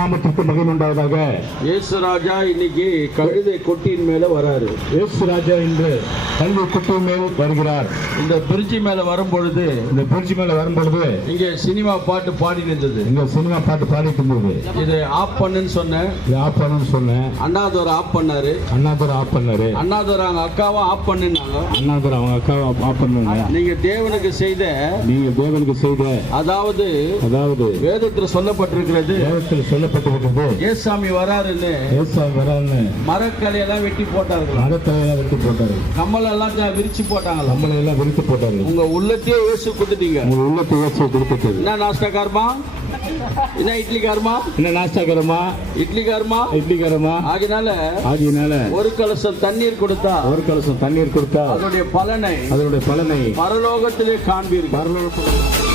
நாமத்திற்கு மகிமை உண்டாவதாக. இயேசு ராஜா இன்னைக்கு கழுதை கொட்டியின் மேல வராரு. இயேசு ராஜா இன்று கழுதை கொட்டியின் மேல் வருகிறார். இந்த பிரிட்ஜி மேல வரும்பொழுது இங்க சினிமா பாட்டு பாடி இருந்தது. சினிமா பாட்டு பாடிட்டு இருந்தது. இது ஆஃப் பண்ணுன்னு சொன்னேன். அண்ணாதுரை ஆஃப் பண்ணாரு. அண்ணாதுரை அவங்க அக்காவும் ஆஃப் பண்ணுனாங்க. ஆஃப் பண்ணாங்க. நீங்க தேவனுக்கு செய்த அதாவது வேதத்தில் சொல்லப்பட்டிருக்கிறது. ஏசாமி வராருன்னு மரக்கலையெல்லாம் வெட்டி போட்டார்கள். கம்மலெல்லாம் விரிச்சு போட்டாங்க. உங்க உள்ளத்தையே இயேசு கொடுத்துட்டீங்க. என்ன நாஸ்டாக்காரமா, என்ன இட்லிக்காரமா, இட்லிக்காரமா. ஆகினால ஒரு கலசம் தண்ணீர் கொடுத்தா அதனுடைய பலனை பரலோகத்திலே காண்பீர்கள்.